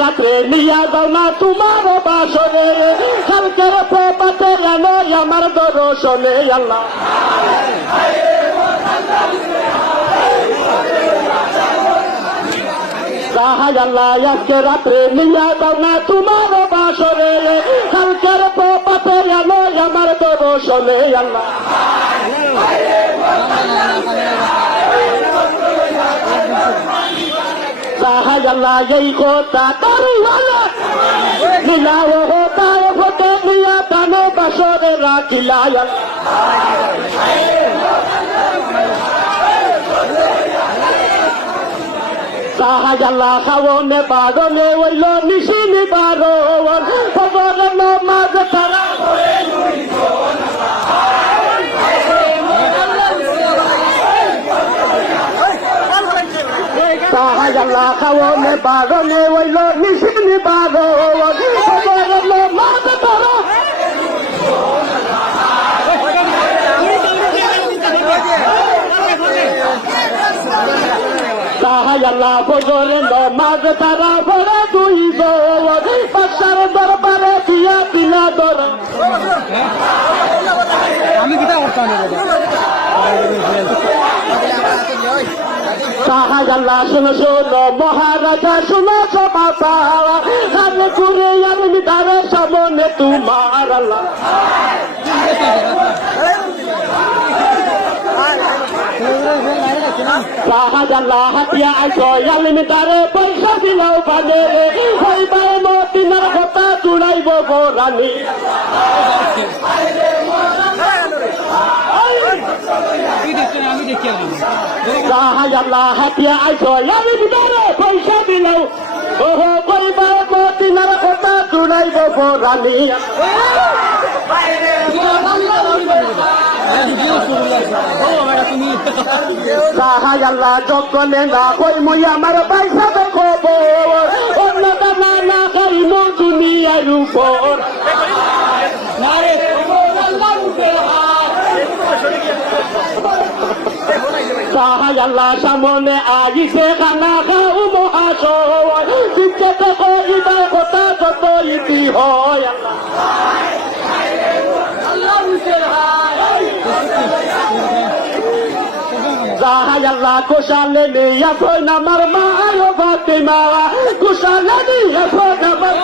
রাত্রে নিয়া যাও না তোমার বাসরে কালকের প্রপাতে এলো আমার দর্শনে আল্লাহ আল্লাহ আজকে রাত্রে নিয়া যাও না তোমার বাসরে কালকের প্রপাতে এলো আমার দর্শনে আল্লাহ আল্লাহ এই কথা দারুওয়ালা নীলাও হোতা হতে নিয়া দানো বাসরে রাখিলা আল্লাহ খাওনে বারনে হইল নিশিনি বারোয়ার খবরে নমাজ তারা আল্লাহ খাওনে বারনে হইল নিশিনি বারোয়ার খবরে নমাজ তারা আল্লাহ বজরে নমাজ তারা ভরে দুই বাসার দরবারে দিয়া দিলা দর আমি কিতা করতাম আল্লাহ শোনো শোনো মহারাজা শোনো সভা পাওয়া ঘুরে আমি তারে সামনে তোমার আল্লাহ আল্লাহ হাতিয়া আইসো আলমি তারে পয়সা দিলাও বাজে হইবাই মতিনার কথা চুড়াইব গোরানি আল্লাহ হাতিয়া আইসো আলমি তারে পয়সা দিলাও ওহো হইবাই মতিনার কথা চুড়াইব গোরানি আল্লাহ জগলে না কই মুই আমার পয়সা দেখো অন্য না না কই মো দুনিয়ার উপর আল্লাহ সামনে আইসে খানা খাও মহাশয় দিকে তো কইবা কথা যত ইতি হয় আল্লাহ কুশালে নিয়া ফোন আমার মা আয়ো ফাতিমা কুশালে নিয়া ফোন আমার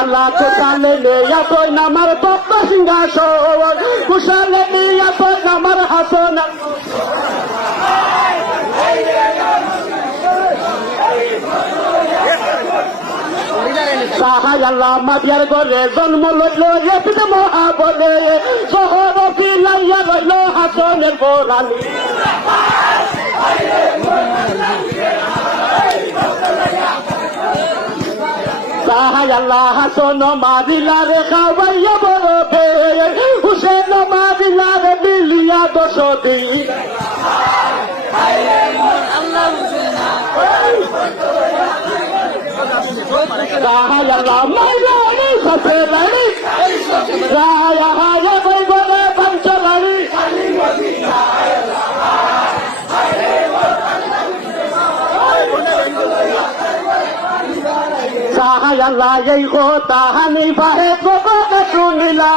আল্লাহ কুশালে নিয়া ফোন আমার তপ্ত সিংহাসন কুশালে নিয়া ফোন আমার হাসন আল্লাহ মাতিয়ার ঘরে জন্ম লইল রেপিত মহা বলে শহর ফিলাইয়া লইল হাসনের বোরানি আল্লাহ হাসন মারিলা রে খাওয়াইয়া বড় হুসেন মারিলা রে মিলিয়া দশ দিন আল্লাহ মাইলানি সফেলানি রায়া হায়া কই বলে পঞ্চলানি আল্লাহ এই কথা হানি বাহে গোপনে শুনিলা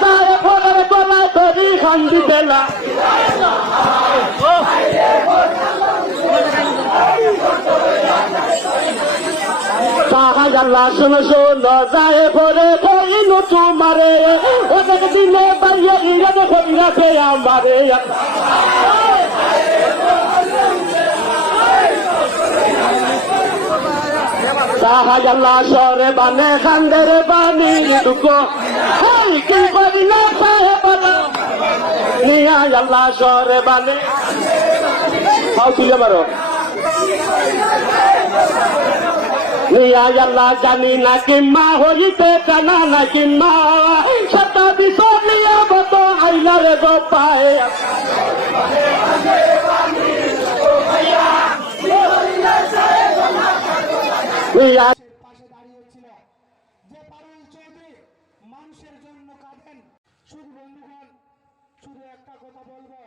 তারে ফোনের গলা ধরি খান্দি পেলা আল্লাহ শোনো শোনো যায় পরে কইনু তোমারে অনেক দিনে বাইরে ইরানে কইরাছে আমারে আল্লাহ সরে বানে খান্দের বানি দুঃখ কি করি না পায়ে বানা নিয়া আল্লাহ সরে বানে হাও তুলে মারো নিয়া আল্লাহ জানি না কিম্মা হইতে কানা না কিম্মা সতা বিষয় নিয়া বত আইলা রে গো পায়ে পাশে দাঁড়িয়েছিল যে পারুল চৌধুরী মানুষের জন্য কাঁদেন শুধু বন্ধুগণ শুধু একটা কথা বলবো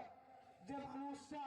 যে মানুষটা